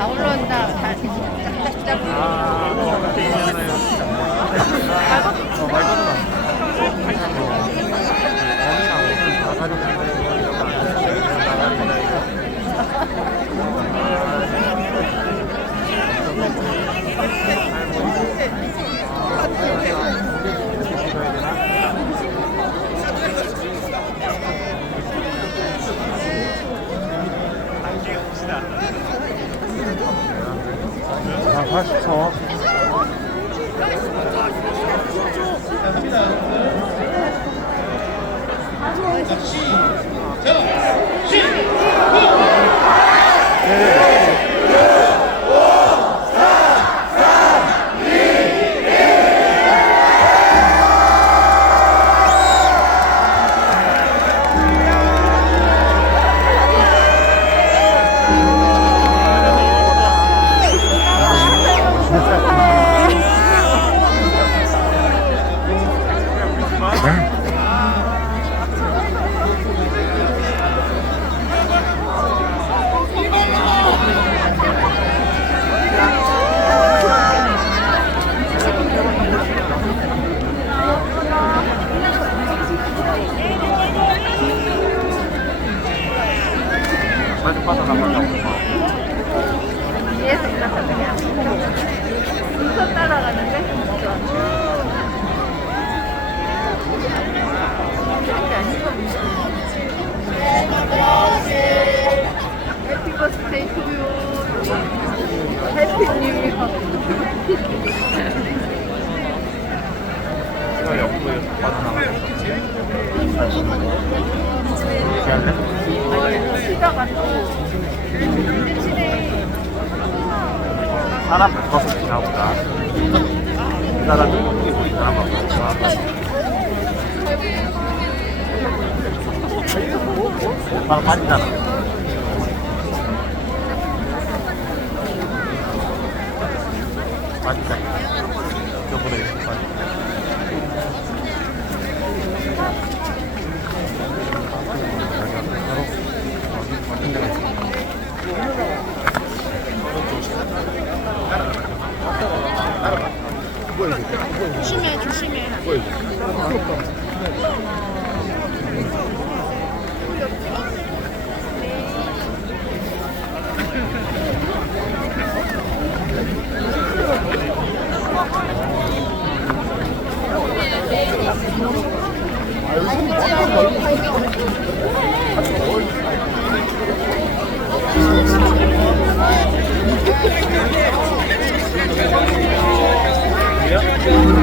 다 올라온다. 다 짝짝짝. 그때 있잖아요. 말거든 어미랑 가가지고 아, 80초. 자주 빠져나가려고. 위에서 일어서 그냥 순서 따라가는데 좋아. 해피 버스데이 투유. 해피 뉴 이어. 제가 옆으로 빠져나가려고. 이렇게 할래? 쉬다가 또 사람 붙어서 지나보자. 이 사람이 웃기고 이 사람하고 바로 빠지잖아. 빠지자. 저번에 빠지자. 조심해 조심해. 야.